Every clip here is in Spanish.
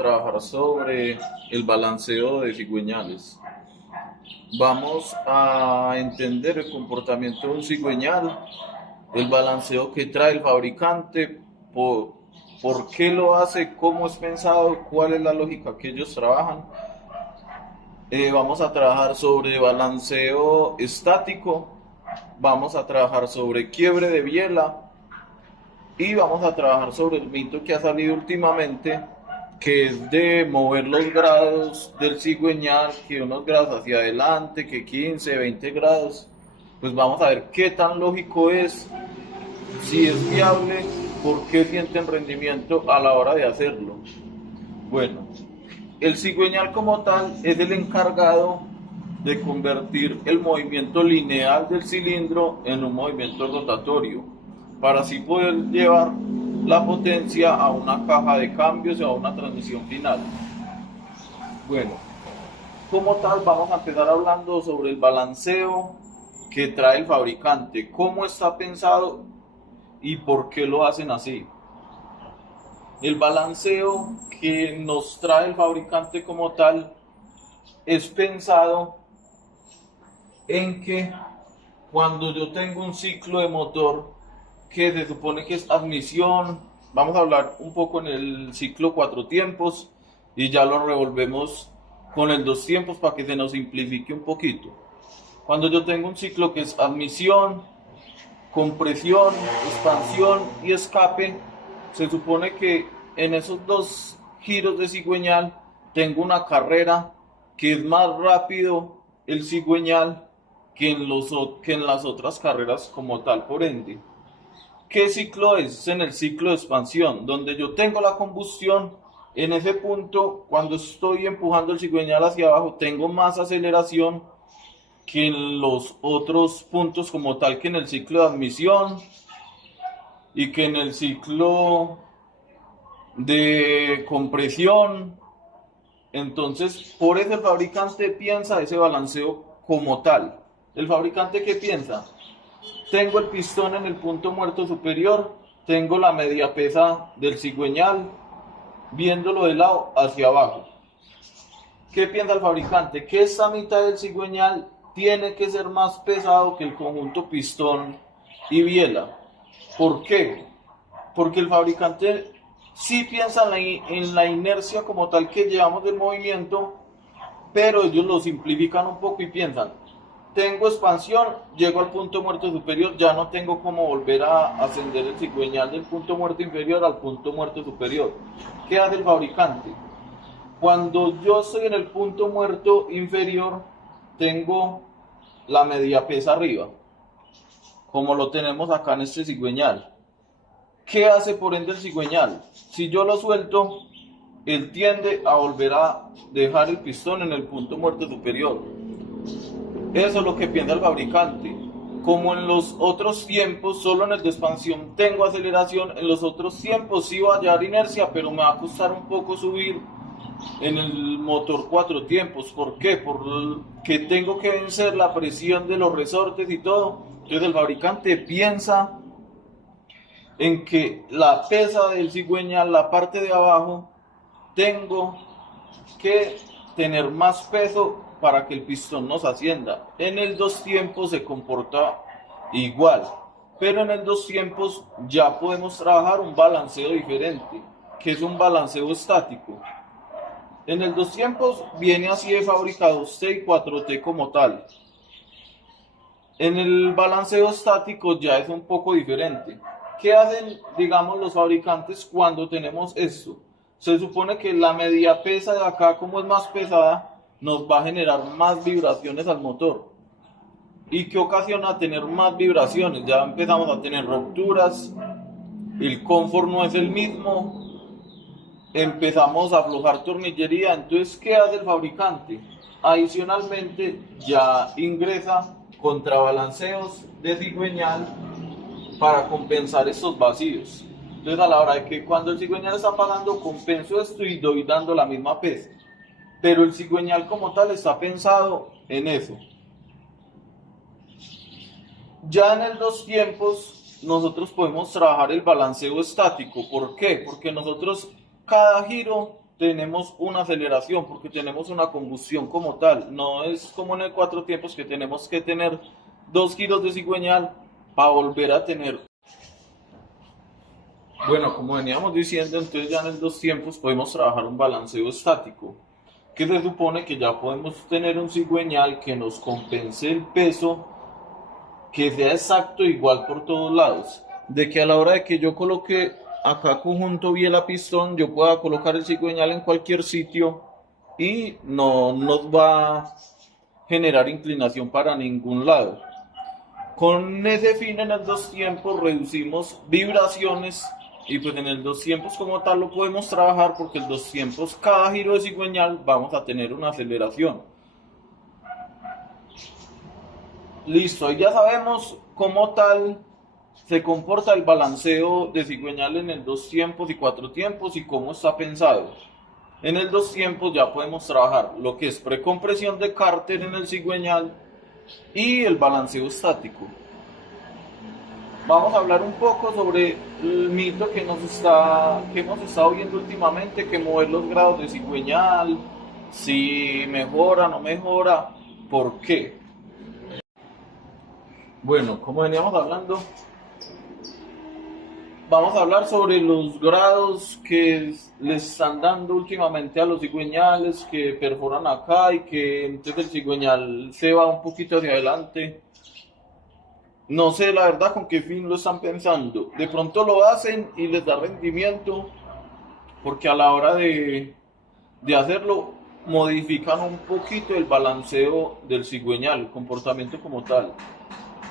trabajar sobre el balanceo de cigüeñales. Vamos a entender el comportamiento de un cigüeñal, el balanceo que trae el fabricante, por qué lo hace, cómo es pensado, cuál es la lógica que ellos trabajan. Vamos a trabajar sobre balanceo estático, vamos a trabajar sobre quiebre de biela y vamos a trabajar sobre el mito que ha salido últimamente, que es de mover los grados del cigüeñal, que unos grados hacia adelante, que 15, 20 grados. Pues vamos a ver qué tan lógico es, si es viable, por qué sienten rendimiento a la hora de hacerlo. Bueno, el cigüeñal como tal es el encargado de convertir el movimiento lineal del cilindro en un movimiento rotatorio, para así poder llevar la potencia a una caja de cambios y a una transmisión final. Bueno, como tal vamos a empezar hablando sobre el balanceo que trae el fabricante, cómo está pensado y por qué lo hacen así. El balanceo que nos trae el fabricante como tal es pensado en que cuando yo tengo un ciclo de motor que se supone que es admisión, vamos a hablar un poco en el ciclo 4 tiempos y ya lo revolvemos con el 2 tiempos para que se nos simplifique un poquito. Cuando yo tengo un ciclo que es admisión, compresión, expansión y escape, se supone que en esos dos giros de cigüeñal tengo una carrera que es más rápido el cigüeñal que en las otras carreras como tal. Por ende, ¿qué ciclo es? Es en el ciclo de expansión, donde yo tengo la combustión. En ese punto, cuando estoy empujando el cigüeñal hacia abajo, tengo más aceleración que en los otros puntos como tal, que en el ciclo de admisión y que en el ciclo de compresión. Entonces, por eso el fabricante piensa ese balanceo como tal. ¿El fabricante qué piensa? Tengo el pistón en el punto muerto superior, tengo la media pesa del cigüeñal, viéndolo de lado hacia abajo. ¿Qué piensa el fabricante? Que esta mitad del cigüeñal tiene que ser más pesado que el conjunto pistón y biela. ¿Por qué? Porque el fabricante sí piensa en la inercia como tal que llevamos del movimiento, pero ellos lo simplifican un poco y piensan: tengo expansión, llego al punto muerto superior, ya no tengo cómo volver a ascender el cigüeñal del punto muerto inferior al punto muerto superior. ¿Qué hace el fabricante? Cuando yo estoy en el punto muerto inferior, tengo la media pesa arriba, como lo tenemos acá en este cigüeñal. ¿Qué hace por ende el cigüeñal? Si yo lo suelto, él tiende a volver a dejar el pistón en el punto muerto superior. Eso es lo que piensa el fabricante. Como en los otros tiempos, solo en el de expansión tengo aceleración, en los otros tiempos sí va a hallar inercia, pero me va a costar un poco subir en el motor 4 tiempos. ¿Por qué? Porque tengo que vencer la presión de los resortes y todo. Entonces el fabricante piensa en que la pesa del cigüeñal, la parte de abajo, tengo que tener más peso para que el pistón nos ascienda. En el 2 tiempos se comporta igual, pero en el 2 tiempos ya podemos trabajar un balanceo diferente, que es un balanceo estático. En el 2 tiempos viene así de fábrica 2T y 4T como tal. En el balanceo estático ya es un poco diferente. ¿Qué hacen, digamos, los fabricantes cuando tenemos esto? Se supone que la media pesa de acá, como es más pesada, nos va a generar más vibraciones al motor. ¿Y qué ocasiona tener más vibraciones? Ya empezamos a tener rupturas, el confort no es el mismo, empezamos a aflojar tornillería. Entonces, ¿qué hace el fabricante? Adicionalmente, ya ingresa contrabalanceos de cigüeñal para compensar estos vacíos. Entonces, a la hora de que cuando el cigüeñal está pasando, compenso esto y doy dando la misma pesa. Pero el cigüeñal como tal está pensado en eso. Ya en el 2 tiempos nosotros podemos trabajar el balanceo estático. ¿Por qué? Porque nosotros cada giro tenemos una aceleración porque tenemos una combustión como tal. No es como en el cuatro tiempos que tenemos que tener dos giros de cigüeñal para volver a tener. Bueno, como veníamos diciendo, entonces ya en el dos tiempos podemos trabajar un balanceo estático, que se supone que ya podemos tener un cigüeñal que nos compense el peso, que sea exacto igual por todos lados, de que a la hora de que yo coloque acá conjunto biela pistón, yo pueda colocar el cigüeñal en cualquier sitio y no nos va a generar inclinación para ningún lado. Con ese fin en el dos tiempos reducimos vibraciones y pues en el dos tiempos como tal lo podemos trabajar porque el dos tiempos cada giro de cigüeñal vamos a tener una aceleración. Listo, y ya sabemos cómo tal se comporta el balanceo de cigüeñal en el dos tiempos y cuatro tiempos y cómo está pensado. En el dos tiempos ya podemos trabajar lo que es precompresión de cárter en el cigüeñal y el balanceo estático. Vamos a hablar un poco sobre el mito que hemos estado viendo últimamente, que mover los grados de cigüeñal, si mejora o no mejora, ¿por qué? Bueno, como veníamos hablando, vamos a hablar sobre los grados que le están dando últimamente a los cigüeñales que perforan acá y que entonces el cigüeñal se va un poquito hacia adelante. No sé la verdad con qué fin lo están pensando. De pronto lo hacen y les da rendimiento porque a la hora de hacerlo modifican un poquito el balanceo del cigüeñal, el comportamiento como tal.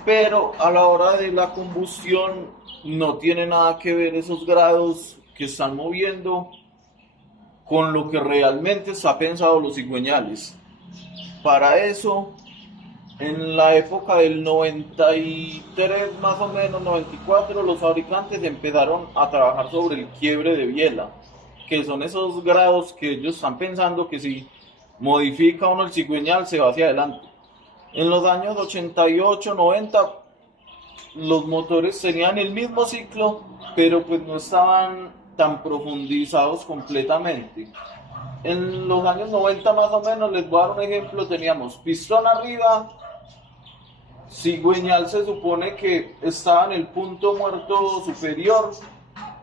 Pero a la hora de la combustión no tiene nada que ver esos grados que están moviendo con lo que realmente está pensado los cigüeñales. Para eso, en la época del 93 más o menos, 94, los fabricantes empezaron a trabajar sobre el quiebre de biela, que son esos grados que ellos están pensando que si modifica uno el cigüeñal se va hacia adelante. En los años 88, 90, los motores tenían el mismo ciclo, pero pues no estaban tan profundizados completamente. En los años 90 más o menos, les voy a dar un ejemplo, teníamos pistón arriba, cigüeñal se supone que estaba en el punto muerto superior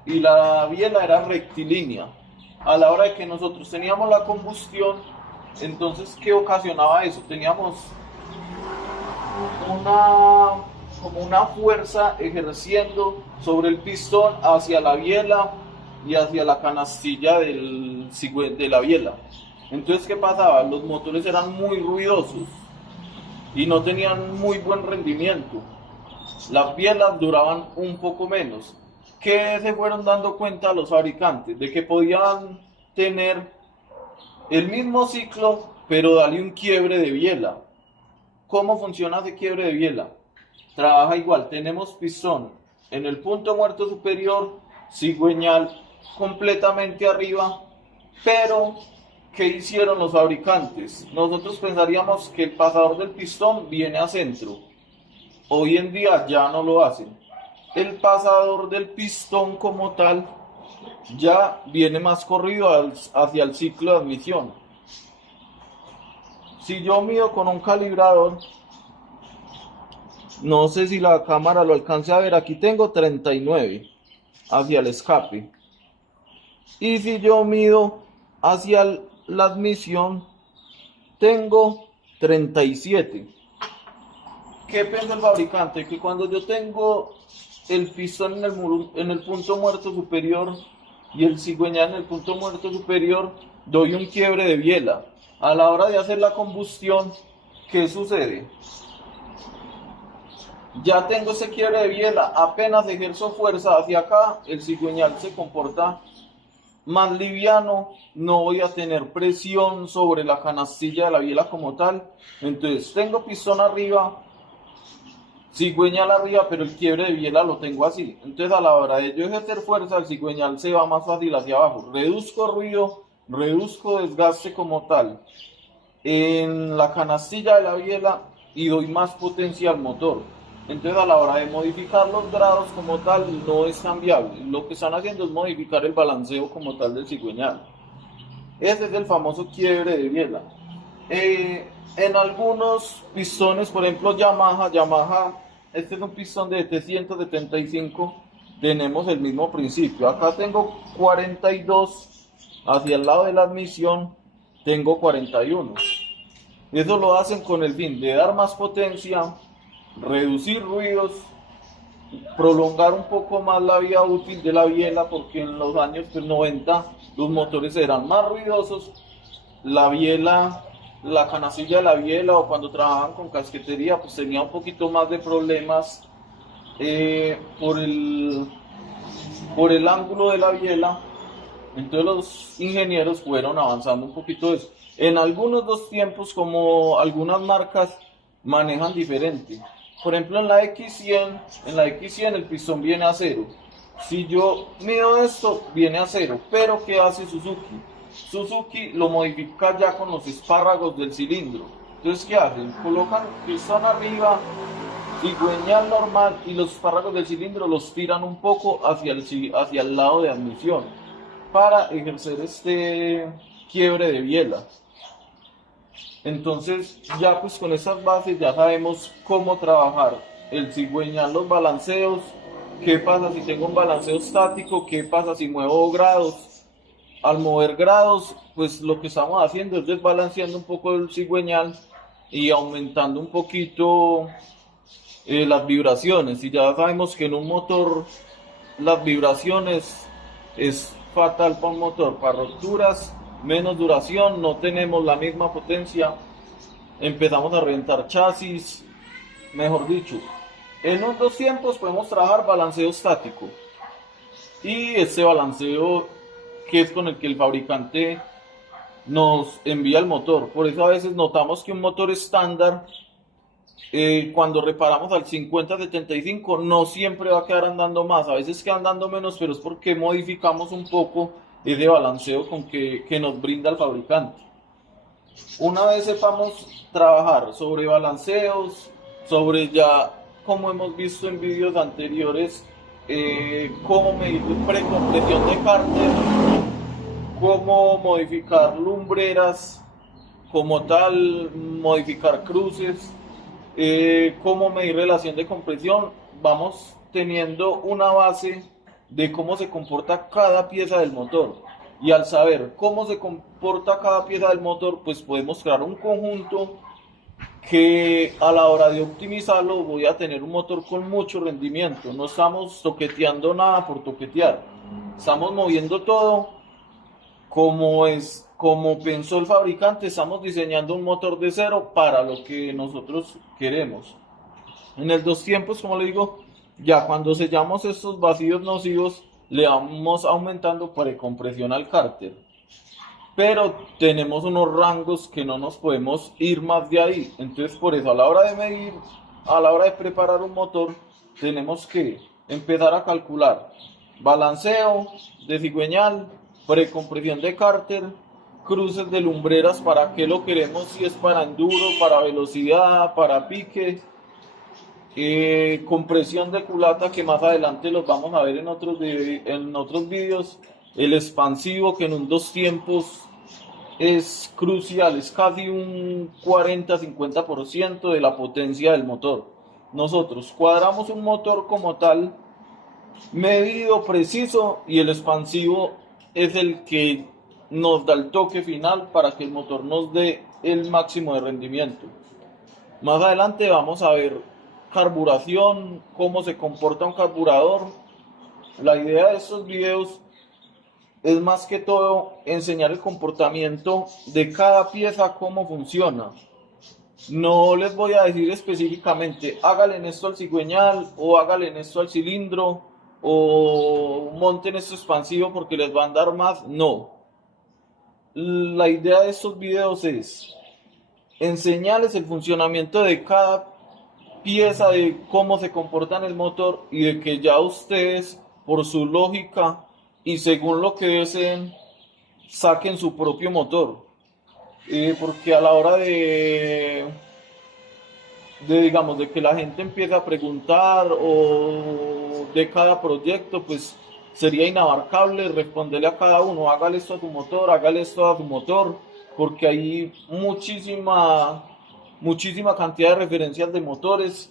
y la biela era rectilínea. A la hora de que nosotros teníamos la combustión, entonces, ¿qué ocasionaba eso? Teníamos como una fuerza ejerciendo sobre el pistón hacia la biela y hacia la canastilla de la biela. Entonces, ¿qué pasaba? Los motores eran muy ruidosos y no tenían muy buen rendimiento. Las bielas duraban un poco menos. ¿Qué se fueron dando cuenta los fabricantes? De que podían tener el mismo ciclo, pero darle un quiebre de biela. ¿Cómo funciona ese quiebre de biela? Trabaja igual, tenemos pistón en el punto muerto superior, cigüeñal completamente arriba, pero ¿qué hicieron los fabricantes? Nosotros pensaríamos que el pasador del pistón viene a centro. Hoy en día ya no lo hacen. El pasador del pistón como tal ya viene más corrido hacia el ciclo de admisión. Si yo mido con un calibrador, no sé si la cámara lo alcance a ver, aquí tengo 39 hacia el escape. Y si yo mido hacia la admisión, tengo 37. ¿Qué piensa el fabricante? Que cuando yo tengo el pistón en el punto muerto superior y el cigüeñal en el punto muerto superior, doy un quiebre de biela. A la hora de hacer la combustión, ¿qué sucede? Ya tengo ese quiebre de biela, apenas ejerzo fuerza hacia acá, el cigüeñal se comporta más liviano, no voy a tener presión sobre la canastilla de la biela como tal. Entonces tengo pistón arriba, cigüeñal arriba, pero el quiebre de biela lo tengo así. Entonces a la hora de yo ejercer fuerza, el cigüeñal se va más fácil hacia abajo. Reduzco ruido, reduzco desgaste como tal en la canastilla de la biela y doy más potencia al motor. Entonces a la hora de modificar los grados como tal no es tan viable. Lo que están haciendo es modificar el balanceo como tal del cigüeñal. Ese es el famoso quiebre de biela. En algunos pistones, por ejemplo Yamaha, este es un pistón de 775, tenemos el mismo principio. Acá tengo 42, hacia el lado de la admisión tengo 41. Eso lo hacen con el fin de dar más potencia, reducir ruidos, prolongar un poco más la vida útil de la biela, porque en los años 90 los motores eran más ruidosos, la biela, la canastilla de la biela o cuando trabajaban con casquetería pues tenía un poquito más de problemas por el ángulo de la biela. Entonces los ingenieros fueron avanzando un poquito de eso. En algunos dos tiempos, como algunas marcas manejan diferente. Por ejemplo, en la X100 el pistón viene a cero. Si yo mido esto, viene a cero. Pero ¿qué hace Suzuki? Suzuki lo modifica ya con los espárragos del cilindro. Entonces, ¿qué hacen? Colocan el pistón arriba, cigüeñal normal, y los espárragos del cilindro los tiran un poco hacia el lado de admisión para ejercer este quiebre de biela. Entonces ya pues con estas bases ya sabemos cómo trabajar el cigüeñal, los balanceos, qué pasa si tengo un balanceo estático, qué pasa si muevo grados. Al mover grados, pues lo que estamos haciendo es desbalanceando un poco el cigüeñal y aumentando un poquito las vibraciones. Y ya sabemos que en un motor las vibraciones es fatal para un motor, para rupturas, menos duración, no tenemos la misma potencia, empezamos a reventar chasis, mejor dicho. En unos dos tiempos podemos trabajar balanceo estático y este balanceo que es con el que el fabricante nos envía el motor. Por eso a veces notamos que un motor estándar cuando reparamos al 50-75 no siempre va a quedar andando más, a veces queda andando menos, pero es porque modificamos un poco ese balanceo que nos brinda el fabricante. Una vez sepamos trabajar sobre balanceos, sobre ya como hemos visto en vídeos anteriores, cómo medir precompresión de cárter, cómo modificar lumbreras como tal, modificar cruces, cómo medir relación de compresión, vamos teniendo una base de cómo se comporta cada pieza del motor. Y al saber cómo se comporta cada pieza del motor, pues podemos crear un conjunto que a la hora de optimizarlo voy a tener un motor con mucho rendimiento. No estamos toqueteando nada por toquetear. Estamos moviendo todo como pensó el fabricante, estamos diseñando un motor de cero para lo que nosotros queremos. En el dos tiempos, como le digo, ya cuando sellamos estos vacíos nocivos, le vamos aumentando precompresión al cárter. Pero tenemos unos rangos que no nos podemos ir más de ahí. Entonces, por eso, a la hora de medir, a la hora de preparar un motor, tenemos que empezar a calcular balanceo de cigüeñal, precompresión de cárter, cruces de lumbreras, para qué lo queremos, si es para enduro, para velocidad, para pique, compresión de culata, que más adelante los vamos a ver en otros vídeos, el expansivo, que en un dos tiempos es crucial, es casi un 40-50% de la potencia del motor. Nosotros cuadramos un motor como tal, medido, preciso, y el expansivo es el que nos da el toque final para que el motor nos dé el máximo de rendimiento. Más adelante vamos a ver carburación, cómo se comporta un carburador. La idea de estos videos es más que todo enseñar el comportamiento de cada pieza, cómo funciona. No les voy a decir específicamente, hágale en esto al cigüeñal, o hágale en esto al cilindro, o monten esto expansivo porque les va a andar más. No. La idea de estos videos es enseñarles el funcionamiento de cada pieza, de cómo se comporta en el motor, y de que ya ustedes, por su lógica y según lo que deseen, saquen su propio motor. Porque a la hora digamos, de que la gente empieza a preguntar, o de cada proyecto, pues sería inabarcable responderle a cada uno, hágale esto a tu motor, hágale esto a tu motor, porque hay muchísima cantidad de referencias de motores,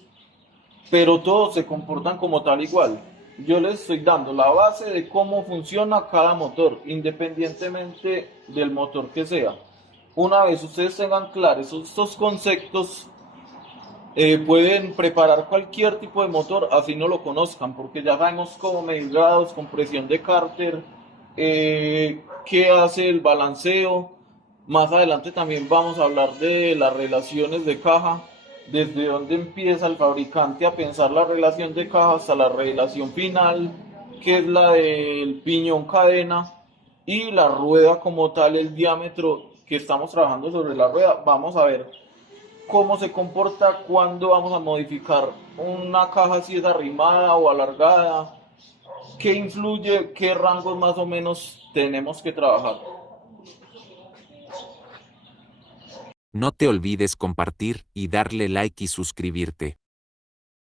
pero todos se comportan como tal igual. Yo les estoy dando la base de cómo funciona cada motor, independientemente del motor que sea. Una vez ustedes tengan claros estos conceptos, pueden preparar cualquier tipo de motor así no lo conozcan, porque ya sabemos cómo medir grados, compresión de cárter, qué hace el balanceo. Más adelante también vamos a hablar de las relaciones de caja, desde dónde empieza el fabricante a pensar la relación de caja hasta la relación final, que es la del piñón cadena, y la rueda como tal, el diámetro que estamos trabajando sobre la rueda. Vamos a ver cómo se comporta cuando vamos a modificar una caja, si es arrimada o alargada, qué influye, qué rangos más o menos tenemos que trabajar. No te olvides compartir y darle like y suscribirte.